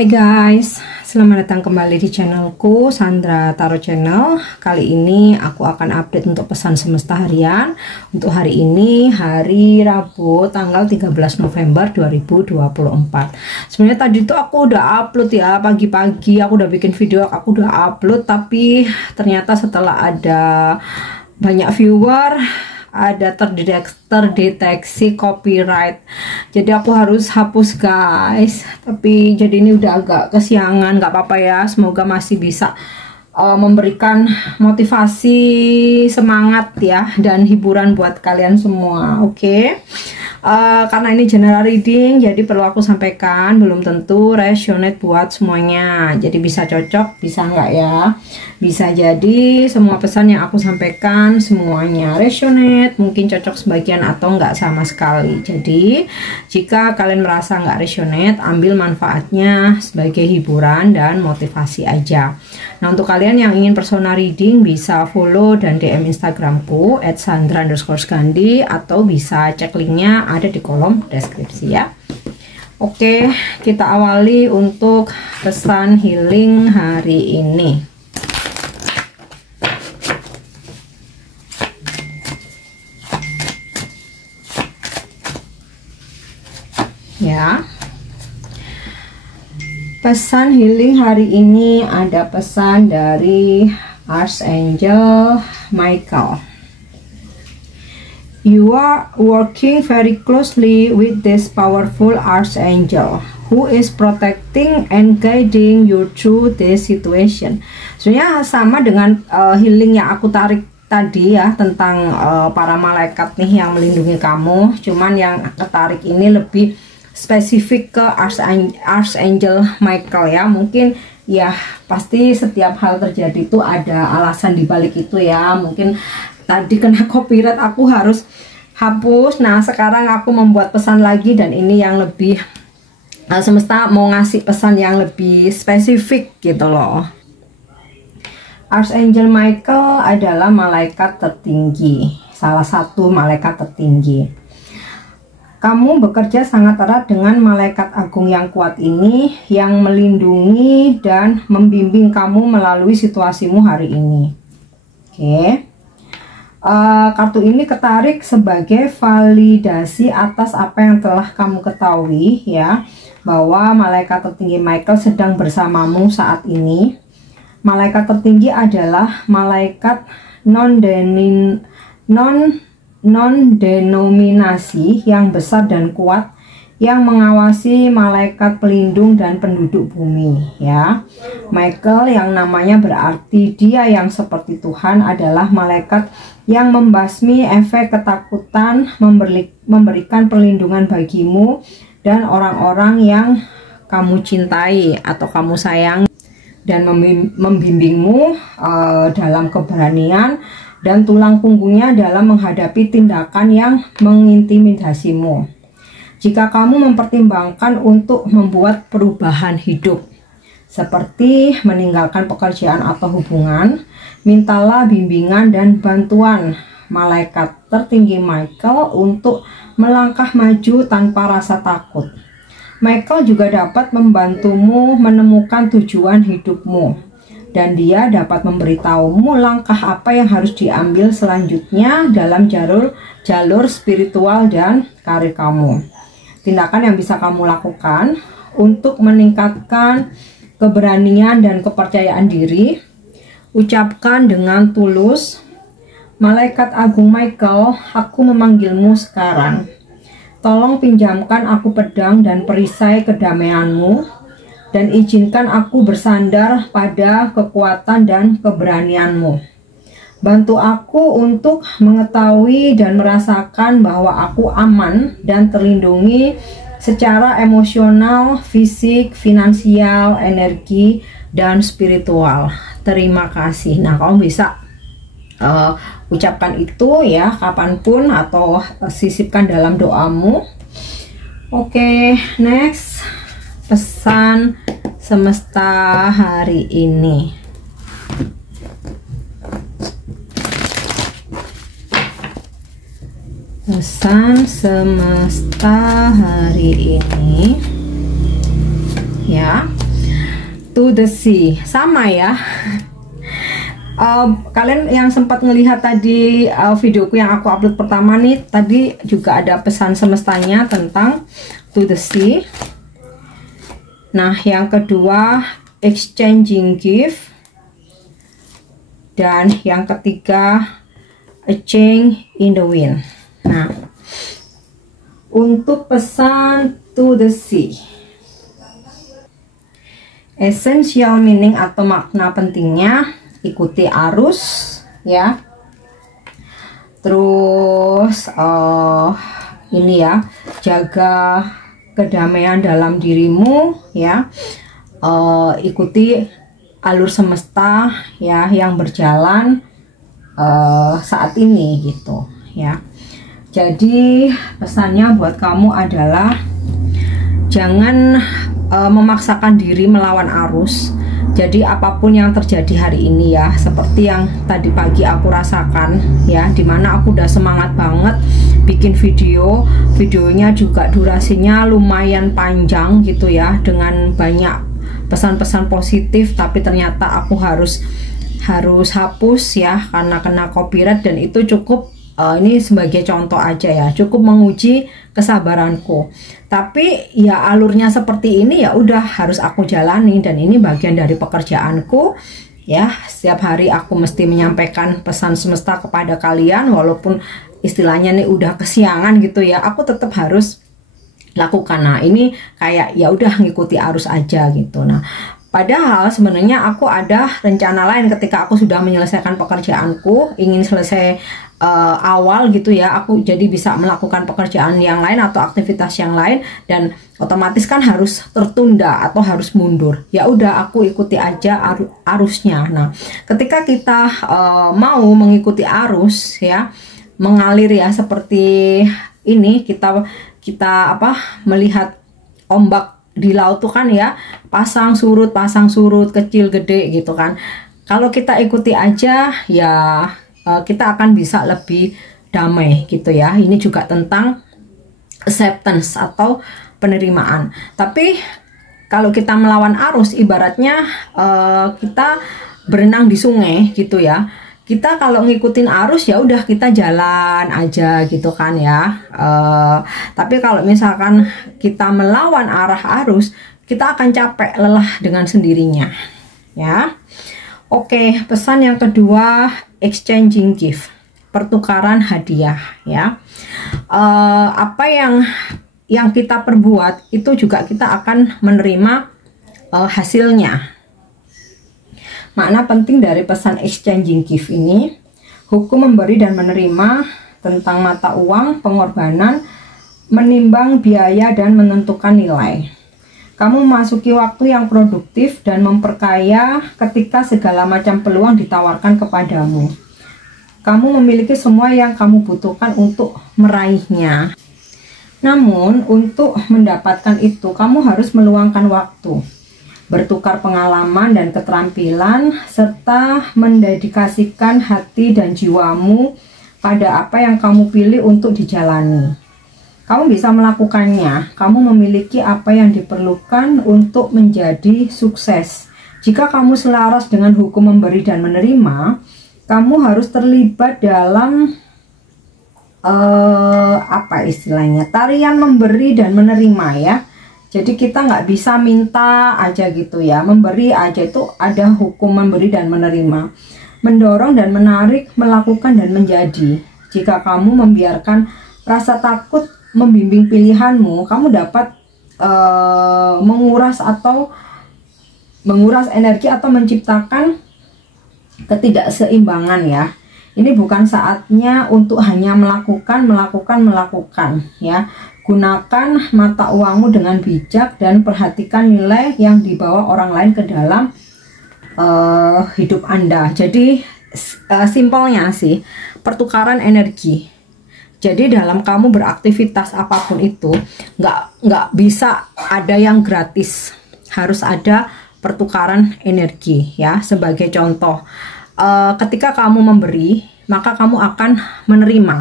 Hai guys, selamat datang kembali di channelku Sandra Tarot Channel. Kali ini aku akan update untuk pesan semesta harian. Untuk hari ini, hari Rabu tanggal 13 November 2024. Sebenarnya tadi tuh aku udah upload ya, pagi-pagi aku udah bikin video, aku udah upload. Tapi ternyata setelah ada banyak viewer, ada terdeteksi copyright, jadi aku harus hapus guys. Tapi jadi ini udah agak kesiangan, nggak apa-apa ya, semoga masih bisa memberikan motivasi, semangat ya, dan hiburan buat kalian semua. Oke. Karena ini general reading, jadi perlu aku sampaikan, belum tentu resonate buat semuanya. Jadi bisa cocok, bisa enggak ya. Bisa jadi semua pesan yang aku sampaikan semuanya resonate, mungkin cocok sebagian atau enggak sama sekali. Jadi jika kalian merasa enggak resonate, ambil manfaatnya sebagai hiburan dan motivasi aja. Nah, untuk kalian yang ingin personal reading bisa follow dan DM Instagramku @sandra_skandi, atau bisa cek linknya ada di kolom deskripsi ya. Oke, kita awali untuk pesan healing hari ini. Ya. Pesan healing hari ini ada pesan dari Archangel Michael. You are working very closely with this powerful Archangel who is protecting and guiding you through this situation. Sebenarnya sama dengan healing yang aku tarik tadi ya, tentang para malaikat nih yang melindungi kamu. Cuman yang ketarik ini lebih spesifik ke Archangel Michael ya. Mungkin ya pasti setiap hal terjadi itu ada alasan dibalik itu ya. Mungkin tadi kena copyright, aku harus hapus. Nah, sekarang aku membuat pesan lagi, dan ini yang lebih semesta mau ngasih pesan yang lebih spesifik gitu loh. Archangel Michael adalah malaikat tertinggi, salah satu malaikat tertinggi. Kamu bekerja sangat erat dengan malaikat agung yang kuat ini, yang melindungi dan membimbing kamu melalui situasimu hari ini. Oke. Kartu ini ketarik sebagai validasi atas apa yang telah kamu ketahui ya, bahwa malaikat tertinggi Michael sedang bersamamu saat ini. Malaikat tertinggi adalah malaikat non-denominasi yang besar dan kuat, yang mengawasi malaikat pelindung dan penduduk bumi ya. Michael yang namanya berarti dia yang seperti Tuhan adalah malaikat yang membasmi efek ketakutan, memberikan perlindungan bagimu dan orang-orang yang kamu cintai atau kamu sayang, dan membimbingmu dalam keberanian dan tulang punggungnya dalam menghadapi tindakan yang mengintimidasimu. Jika kamu mempertimbangkan untuk membuat perubahan hidup, seperti meninggalkan pekerjaan atau hubungan, mintalah bimbingan dan bantuan malaikat tertinggi Michael untuk melangkah maju tanpa rasa takut. Michael juga dapat membantumu menemukan tujuan hidupmu, dan dia dapat memberitahumu langkah apa yang harus diambil selanjutnya dalam jalur spiritual dan karir kamu. Tindakan yang bisa kamu lakukan untuk meningkatkan keberanian dan kepercayaan diri. Ucapkan dengan tulus, Malaikat Agung Michael, aku memanggilmu sekarang. Tolong pinjamkan aku pedang dan perisai kedamaianmu, dan izinkan aku bersandar pada kekuatan dan keberanianmu. Bantu aku untuk mengetahui dan merasakan bahwa aku aman dan terlindungi secara emosional, fisik, finansial, energi, dan spiritual. Terima kasih. Nah, kamu bisa ucapkan itu ya kapanpun, atau sisipkan dalam doamu. Oke, next pesan semesta hari ini. Pesan semesta hari ini ya, to the sea. Sama ya. Kalian yang sempat ngelihat tadi videoku yang aku upload pertama nih, tadi juga ada pesan semestanya tentang to the sea. Nah, yang kedua exchanging gift, dan yang ketiga a change in the wind. Nah, untuk pesan to the sea, essential meaning atau makna pentingnya, ikuti arus ya. Terus ini ya, jaga kedamaian dalam dirimu ya. Ikuti alur semesta ya yang berjalan saat ini gitu ya. Jadi pesannya buat kamu adalah jangan memaksakan diri melawan arus. Jadi apapun yang terjadi hari ini ya, seperti yang tadi pagi aku rasakan ya, dimana aku udah semangat banget bikin videonya juga durasinya lumayan panjang gitu ya, dengan banyak pesan-pesan positif, tapi ternyata aku harus hapus ya karena kena copyright, dan itu cukup ini sebagai contoh aja ya, cukup menguji kesabaranku. Tapi ya alurnya seperti ini, ya udah harus aku jalani, dan ini bagian dari pekerjaanku ya. Setiap hari aku mesti menyampaikan pesan semesta kepada kalian, walaupun istilahnya nih udah kesiangan gitu ya, aku tetap harus lakukan. Nah, ini kayak ya udah ngikuti arus aja gitu. Nah, padahal sebenarnya aku ada rencana lain ketika aku sudah menyelesaikan pekerjaanku, ingin selesai awal gitu ya, aku jadi bisa melakukan pekerjaan yang lain atau aktivitas yang lain, dan otomatis kan harus tertunda atau harus mundur. Ya udah, aku ikuti aja arusnya. Nah, ketika kita mau mengikuti arus ya, mengalir ya seperti ini, kita melihat ombak di laut tuh kan ya, pasang surut, kecil gede gitu kan. Kalau kita ikuti aja ya kita akan bisa lebih damai gitu ya. Ini juga tentang acceptance atau penerimaan. Tapi kalau kita melawan arus, ibaratnya kita berenang di sungai gitu ya. Kita kalau ngikutin arus ya udah kita jalan aja gitu kan ya. Tapi kalau misalkan kita melawan arah arus, kita akan capek, lelah dengan sendirinya ya. Oke, pesan yang kedua, exchanging gift, pertukaran hadiah ya. Apa yang kita perbuat itu juga kita akan menerima hasilnya. Makna penting dari pesan exchanging gift ini, hukum memberi dan menerima, tentang mata uang, pengorbanan, menimbang biaya dan menentukan nilai. Kamu memasuki waktu yang produktif dan memperkaya ketika segala macam peluang ditawarkan kepadamu. Kamu memiliki semua yang kamu butuhkan untuk meraihnya. Namun, untuk mendapatkan itu, kamu harus meluangkan waktu, bertukar pengalaman dan keterampilan, serta mendedikasikan hati dan jiwamu pada apa yang kamu pilih untuk dijalani. Kamu bisa melakukannya. Kamu memiliki apa yang diperlukan untuk menjadi sukses. Jika kamu selaras dengan hukum memberi dan menerima, kamu harus terlibat dalam tarian memberi dan menerima ya. Jadi kita nggak bisa minta aja gitu ya, memberi aja, itu ada hukum memberi dan menerima. Mendorong dan menarik, melakukan dan menjadi. Jika kamu membiarkan rasa takut membimbing pilihanmu, kamu dapat menguras energi atau menciptakan ketidakseimbangan ya. Ini bukan saatnya untuk hanya melakukan ya. Gunakan mata uangmu dengan bijak dan perhatikan nilai yang dibawa orang lain ke dalam hidup Anda. Jadi simpelnya sih, pertukaran energi. Jadi dalam kamu beraktivitas apapun itu, nggak bisa ada yang gratis, harus ada pertukaran energi ya. Sebagai contoh, ketika kamu memberi, maka kamu akan menerima.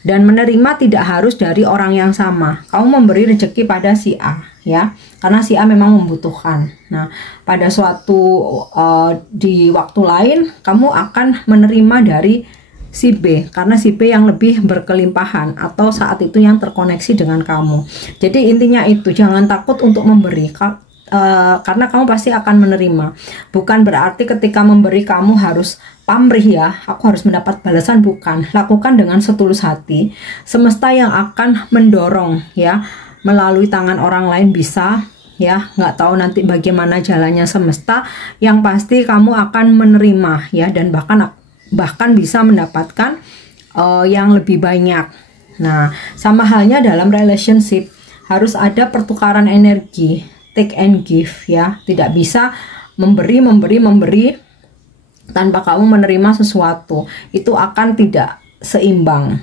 Dan menerima tidak harus dari orang yang sama. Kamu memberi rezeki pada si A, ya, karena si A memang membutuhkan. Nah, pada suatu di waktu lain kamu akan menerima dari si B, karena si B yang lebih berkelimpahan atau saat itu yang terkoneksi dengan kamu. Jadi intinya itu, jangan takut untuk memberi, karena kamu pasti akan menerima. Bukan berarti ketika memberi kamu harus pamrih ya, aku harus mendapat balasan, bukan. Lakukan dengan setulus hati. Semesta yang akan mendorong ya, melalui tangan orang lain bisa ya, nggak tahu nanti bagaimana jalannya semesta, yang pasti kamu akan menerima ya, dan bahkan bisa mendapatkan yang lebih banyak. Nah, sama halnya dalam relationship, harus ada pertukaran energi, take and give ya. Tidak bisa memberi tanpa kamu menerima sesuatu, itu akan tidak seimbang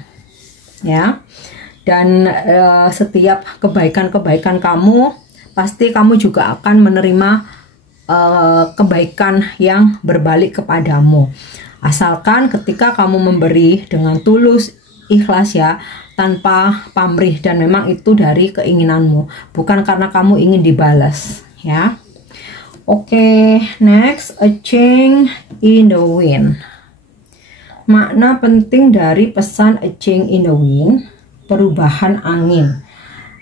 ya. Dan setiap kebaikan kamu, pasti kamu juga akan menerima kebaikan yang berbalik kepadamu. Asalkan ketika kamu memberi dengan tulus, ikhlas ya, tanpa pamrih, dan memang itu dari keinginanmu, bukan karena kamu ingin dibalas ya. Oke, next, a change in the wind. Makna penting dari pesan a change in the wind, perubahan angin.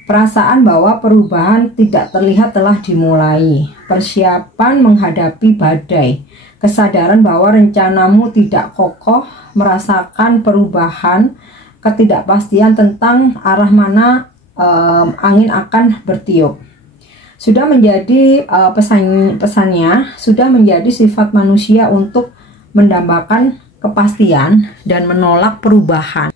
Perasaan bahwa perubahan tidak terlihat telah dimulai. Persiapan menghadapi badai. Kesadaran bahwa rencanamu tidak kokoh, merasakan perubahan, ketidakpastian tentang arah mana angin akan bertiup. Sudah menjadi pesannya, sudah menjadi sifat manusia untuk mendambakan kepastian dan menolak perubahan.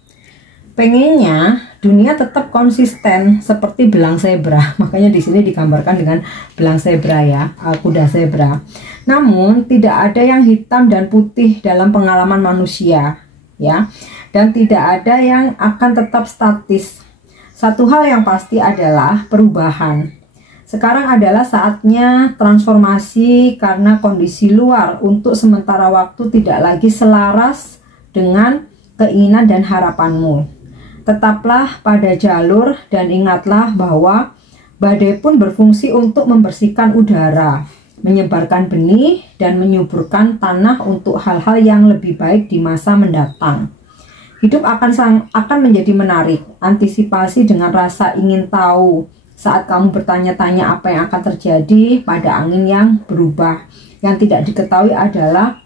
Pengennya dunia tetap konsisten seperti belang zebra, makanya di sini digambarkan dengan belang zebra ya, kuda zebra. Namun tidak ada yang hitam dan putih dalam pengalaman manusia ya, dan tidak ada yang akan tetap statis. Satu hal yang pasti adalah perubahan. Sekarang adalah saatnya transformasi, karena kondisi luar untuk sementara waktu tidak lagi selaras dengan keinginan dan harapanmu. Tetaplah pada jalur dan ingatlah bahwa badai pun berfungsi untuk membersihkan udara, menyebarkan benih, dan menyuburkan tanah untuk hal-hal yang lebih baik di masa mendatang. Hidup akan menjadi menarik, antisipasi dengan rasa ingin tahu. Saat kamu bertanya-tanya apa yang akan terjadi pada angin yang berubah, yang tidak diketahui adalah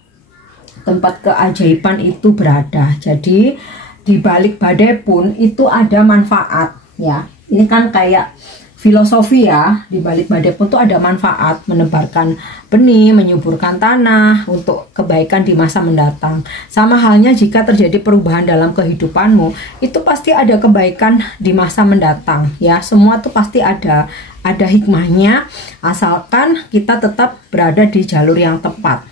tempat keajaiban itu berada. Jadi di balik badai pun itu ada manfaat ya. Ini kan kayak filosofi ya, di balik badai pun itu ada manfaat, menebarkan benih, menyuburkan tanah untuk kebaikan di masa mendatang. Sama halnya jika terjadi perubahan dalam kehidupanmu, itu pasti ada kebaikan di masa mendatang ya. Semua tuh pasti ada hikmahnya, asalkan kita tetap berada di jalur yang tepat.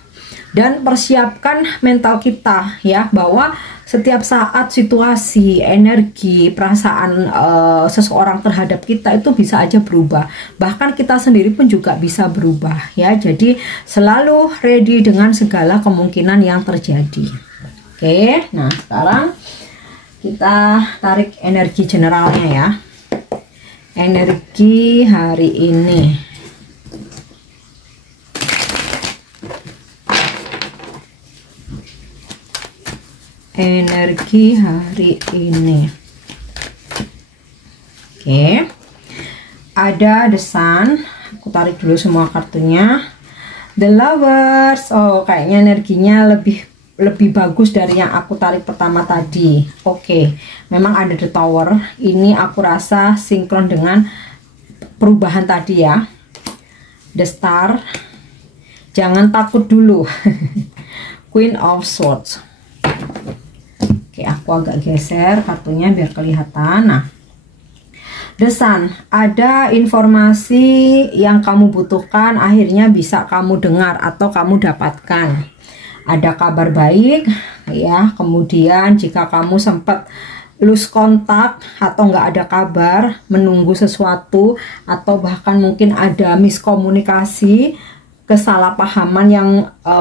Dan persiapkan mental kita ya, bahwa setiap saat situasi, energi, perasaan seseorang terhadap kita itu bisa aja berubah. Bahkan kita sendiri pun juga bisa berubah ya. Jadi selalu ready dengan segala kemungkinan yang terjadi. Oke, nah sekarang kita tarik energi generalnya ya. Energi hari ini. Energi hari ini. Oke, ada The Sun. Aku tarik dulu semua kartunya. The Lovers. Oh, kayaknya energinya lebih bagus dari yang aku tarik pertama tadi. Oke, memang ada The Tower. Ini aku rasa sinkron dengan perubahan tadi ya. The Star. Jangan takut dulu. Queen of Swords. Oke, aku agak geser kartunya biar kelihatan. Nah, The Sun, ada informasi yang kamu butuhkan akhirnya bisa kamu dengar atau kamu dapatkan. Ada kabar baik ya. Kemudian jika kamu sempat lose kontak atau nggak ada kabar, menunggu sesuatu, atau bahkan mungkin ada miskomunikasi, kesalahpahaman yang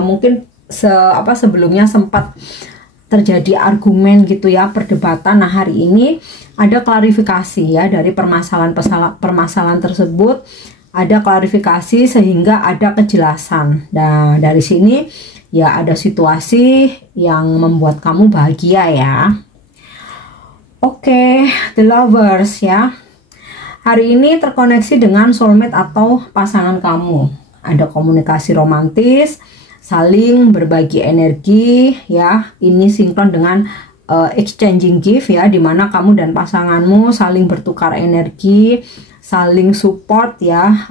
mungkin sebelumnya sempat terjadi argumen gitu ya, perdebatan. Nah, hari ini ada klarifikasi ya dari permasalahan tersebut, ada klarifikasi sehingga ada kejelasan. Nah, dari sini ya ada situasi yang membuat kamu bahagia ya. Oke, The Lovers ya. Hari ini terkoneksi dengan soulmate atau pasangan kamu. Ada komunikasi romantis, saling berbagi energi ya. Ini sinkron dengan exchanging gift ya, dimana kamu dan pasanganmu saling bertukar energi, saling support ya,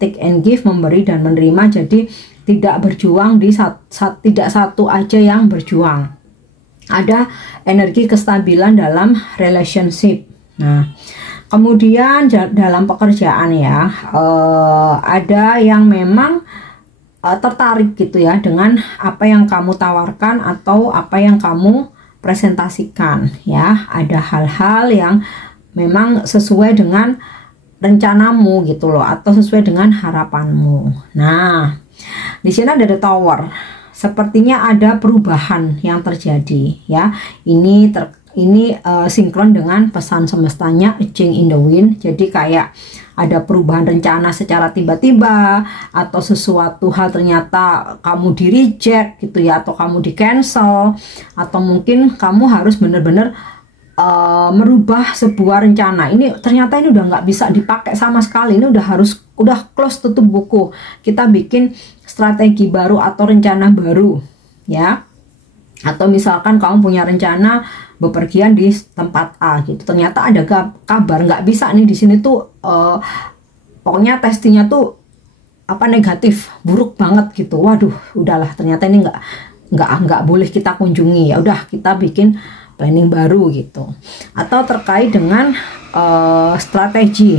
take and give, memberi dan menerima. Jadi tidak berjuang tidak satu aja yang berjuang. Ada energi kestabilan dalam relationship. Nah, kemudian dalam pekerjaan ya, ada yang memang tertarik gitu ya dengan apa yang kamu tawarkan atau apa yang kamu presentasikan ya. Ada hal-hal yang memang sesuai dengan rencanamu gitu loh, atau sesuai dengan harapanmu. Nah, di sini ada The Tower. Sepertinya ada perubahan yang terjadi ya. Ini sinkron dengan pesan semestanya, A Change in the Wind. Jadi kayak ada perubahan rencana secara tiba-tiba, atau sesuatu hal ternyata kamu di reject gitu ya, atau kamu di cancel, atau mungkin kamu harus benar-benar merubah sebuah rencana. Ini ternyata ini udah nggak bisa dipakai sama sekali, ini udah close, tutup buku. Kita bikin strategi baru atau rencana baru ya. Atau misalkan kamu punya rencana bepergian di tempat A gitu, ternyata ada kabar nggak bisa nih di sini tuh, pokoknya testingnya tuh negatif, buruk banget gitu. Waduh, udahlah, ternyata ini nggak boleh kita kunjungi. Ya udah, kita bikin planning baru gitu. Atau terkait dengan strategi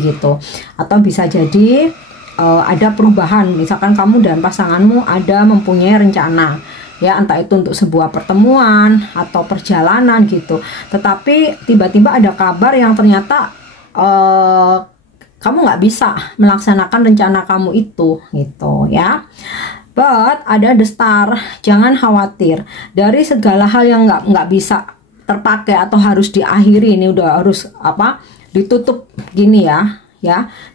gitu. Atau bisa jadi ada perubahan, misalkan kamu dan pasanganmu ada mempunyai rencana ya, entah itu untuk sebuah pertemuan atau perjalanan gitu, tetapi tiba-tiba ada kabar yang ternyata kamu nggak bisa melaksanakan rencana kamu itu gitu ya. But ada The Star, jangan khawatir dari segala hal yang nggak bisa terpakai atau harus diakhiri, ini udah harus ditutup gini ya.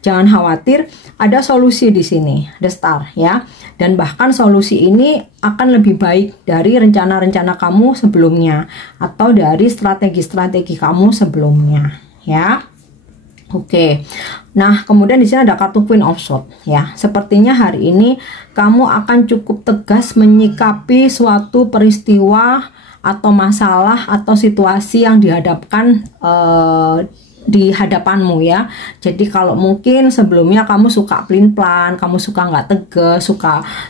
Jangan khawatir, ada solusi di sini, The Star ya. Dan bahkan solusi ini akan lebih baik dari rencana-rencana kamu sebelumnya, atau dari strategi-strategi kamu sebelumnya ya. Oke. Nah, kemudian di sini ada kartu Queen of Swords ya. Sepertinya hari ini kamu akan cukup tegas menyikapi suatu peristiwa atau masalah atau situasi yang dihadapkan di hadapanmu ya. Jadi kalau mungkin sebelumnya kamu suka pelin-pelan, kamu suka nggak tegas,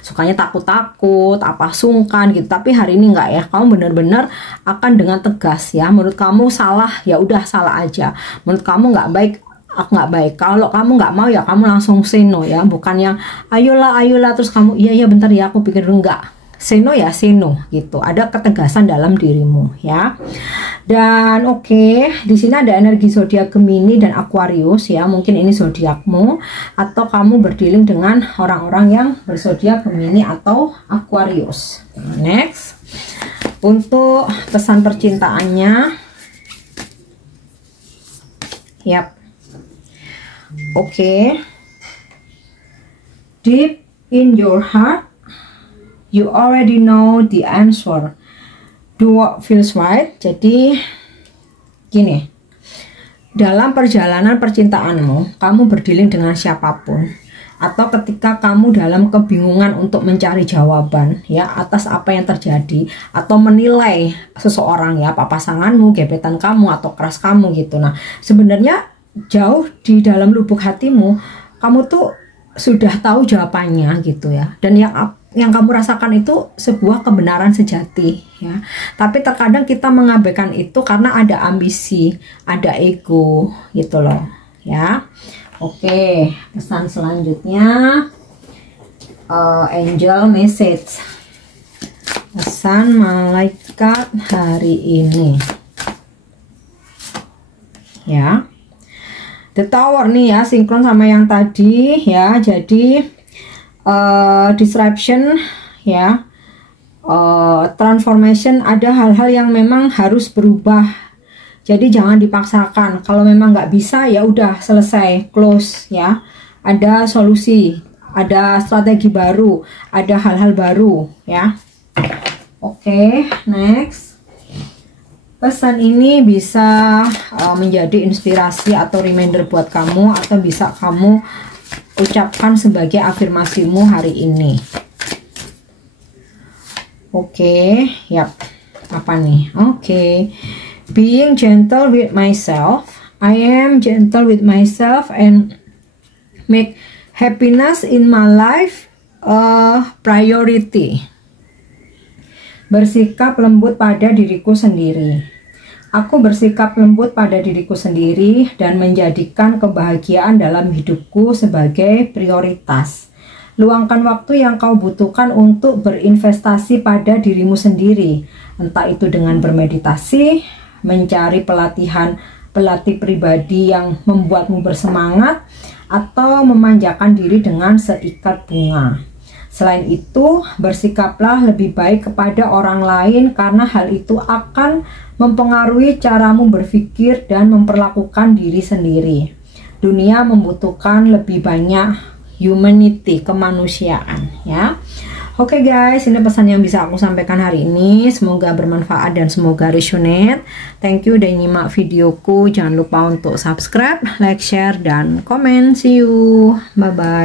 sukanya takut-takut, sungkan gitu, tapi hari ini nggak ya, kamu benar-benar akan dengan tegas ya. Menurut kamu salah, ya udah salah aja. Menurut kamu nggak baik, kalau kamu nggak mau ya kamu langsung say no ya, bukan yang ayolah terus kamu iya bentar ya aku pikir dulu. Nggak, say no ya say no gitu. Ada ketegasan dalam dirimu ya. Dan oke, di sini ada energi zodiak Gemini dan Aquarius ya. Mungkin ini zodiakmu, atau kamu berdealing dengan orang-orang yang berzodiak Gemini atau Aquarius. Next, untuk pesan percintaannya, yap. Oke. Deep in your heart, you already know the answer. Do what feels right. Jadi gini, dalam perjalanan percintaanmu, kamu berdealing dengan siapapun, atau ketika kamu dalam kebingungan untuk mencari jawaban ya atas apa yang terjadi, atau menilai seseorang ya, apa pasanganmu, gebetan kamu, atau crush kamu gitu. Nah, sebenarnya jauh di dalam lubuk hatimu, kamu tuh sudah tahu jawabannya gitu ya. Dan yang kamu rasakan itu sebuah kebenaran sejati ya. Tapi terkadang kita mengabaikan itu karena ada ambisi, ada ego gitu loh ya. Oke, pesan selanjutnya, angel message, pesan malaikat hari ini ya. The Tower nih ya, sinkron sama yang tadi ya. Jadi disruption ya, transformation, ada hal-hal yang memang harus berubah. Jadi jangan dipaksakan. Kalau memang nggak bisa, ya udah selesai, close ya. Ada solusi, ada strategi baru, ada hal-hal baru ya. Oke, next. Pesan ini bisa menjadi inspirasi atau reminder buat kamu, atau bisa kamu ucapkan sebagai afirmasimu hari ini. Oke, yap. Apa nih? Oke. Being gentle with myself. I am gentle with myself and make happiness in my life a priority. Bersikap lembut pada diriku sendiri. Aku bersikap lembut pada diriku sendiri dan menjadikan kebahagiaan dalam hidupku sebagai prioritas. Luangkan waktu yang kau butuhkan untuk berinvestasi pada dirimu sendiri, entah itu dengan bermeditasi, mencari pelatih pribadi yang membuatmu bersemangat, atau memanjakan diri dengan seikat bunga. Selain itu, bersikaplah lebih baik kepada orang lain karena hal itu akan mempengaruhi caramu berpikir dan memperlakukan diri sendiri. Dunia membutuhkan lebih banyak humanity, kemanusiaan ya. Oke guys, ini pesan yang bisa aku sampaikan hari ini. Semoga bermanfaat dan semoga resonate. Thank you udah nyimak videoku. Jangan lupa untuk subscribe, like, share, dan komen. See you, bye bye.